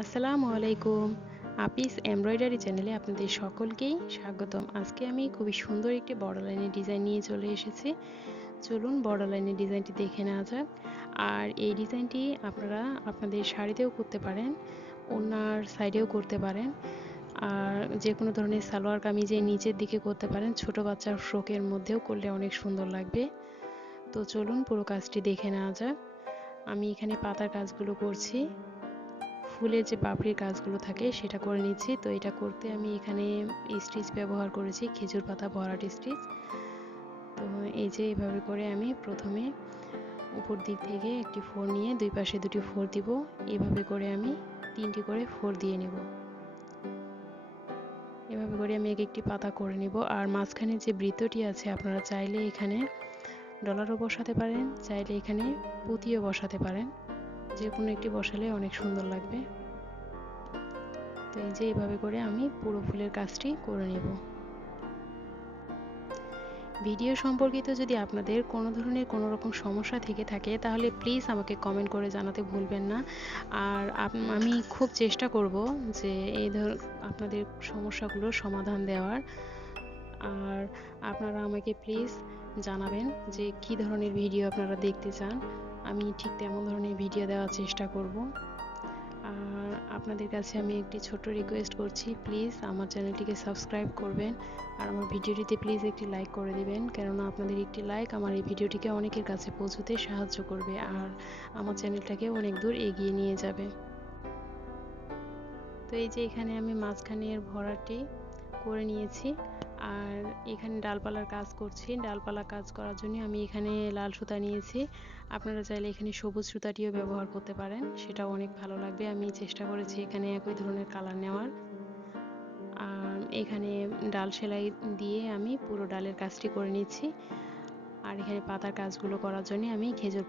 আসসালামু আলাইকুম। আপিস এমব্রয়ডারি চ্যানেলে আপনাদের সকলকেই স্বাগতম। আজকে আমি খুবই সুন্দর একটি বর্ডার লাইনের ডিজাইন নিয়ে চলে এসেছি। চলুন বর্ডার লাইনের ডিজাইনটি দেখে নেওয়া যাক। আর এই ডিজাইনটি আপনারা আপনাদের শাড়িতেও করতে পারেন, ওড়নার সাইডেও করতে পারেন, আর যে কোনো ধরনের সালোয়ার কামিজের নিচের দিকে করতে পারেন। ছোট বাচ্চার ফ্রকের মধ্যেও করলে অনেক সুন্দর লাগবে। তো চলুন পুরো কাজটি দেখে নেওয়া যাক। আমি এখানে পাতার কাজগুলো করছি, ফুলের যে পাপড়ির কাজগুলো থাকে সেটা করে নিচ্ছি। তো এটা করতে আমি এখানে স্টিচ ব্যবহার করেছি, খেজুর পাতা ভরাট স্টিচ। তো এই যে এভাবে করে আমি প্রথমে উপর দিক থেকে একটি ফোর নিয়ে দুই পাশে দুটি ফোর দিব। এভাবে করে আমি 3টি করে ফোর দিয়ে নেব। এভাবে করে আমি একটি পাতা করে নেব। আর মাঝখানে যে বৃত্তটি আছে আপনারা চাইলে এখানে ডলারও বসাতে পারেন, চাইলে এখানে পুঁতিও বসাতে পারেন। যে কোনো একটি বসালে অনেক সুন্দর লাগবে। তো এই যে এভাবে করে আমি পুরো ফুলের কাজটি করে নেব। ভিডিও সম্পর্কিত যদি আপনাদের কোনো ধরনের কোনো রকম সমস্যা থেকে থাকে তাহলে প্লিজ আমাকে কমেন্ট করে জানাতে ভুলবেন না। আর আমি খুব চেষ্টা করব যে আপনাদের সমস্যাগুলোর সমাধান দেওয়ার। আর আপনারা আমাকে প্লিজ জানাবেন যে কী ধরনের ভিডিও আপনারা দেখতে চান। আমি ঠিক তেমন ধরনের ভিডিও দেওয়ার চেষ্টা করব। আর আপনাদের কাছে আমি একটি ছোট্ট রিকোয়েস্ট করছি, প্লিজ আমার চ্যানেলটিকে সাবস্ক্রাইব করবেন আর আমার ভিডিওটিতে প্লিজ একটি লাইক করে দিবেন, কেননা আপনাদের একটি লাইক আমার এই ভিডিওটিকে অনেকের কাছে পৌঁছতে সাহায্য করবে আর আমার চ্যানেলটাকে অনেক দূর এগিয়ে নিয়ে যাবে। তো এই যে এখানে আমি মাঝখানের ভরাটি করে নিয়েছি। আর এখানে ডালপালার কাজ করছি। ডালপালা কাজ করার জন্য আমি এখানে লাল সুতা নিয়েছি। আপনারা চাইলে এখানে সবুজ সুতাটিও ব্যবহার করতে পারেন, সেটাও অনেক ভালো লাগবে। আমি চেষ্টা করেছি এখানে একই ধরনের কালার নেওয়ার। আর এখানে ডাল সেলাই দিয়ে আমি পুরো ডালের কাজটি করে নিচ্ছি। আর এখানে পাতার কাজগুলো করার জন্য আমি খেজুর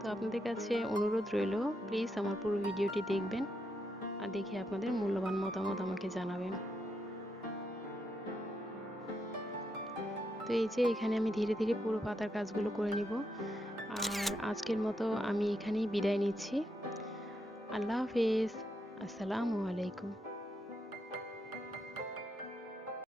তো আপনাদের কাছে অনুরোধ রইল, প্লিজ আমার পুরো ভিডিওটি দেখবেন আর দেখে আপনাদের মূল্যবান মতামত আমাকে জানাবেন। তো এই যে এখানে আমি ধীরে ধীরে পুরো পাতার কাজগুলো করে নিব। আর আজকের মতো আমি এখানেই বিদায় নিচ্ছি। আল্লাহ হাফেজ। আসসালামু আলাইকুম।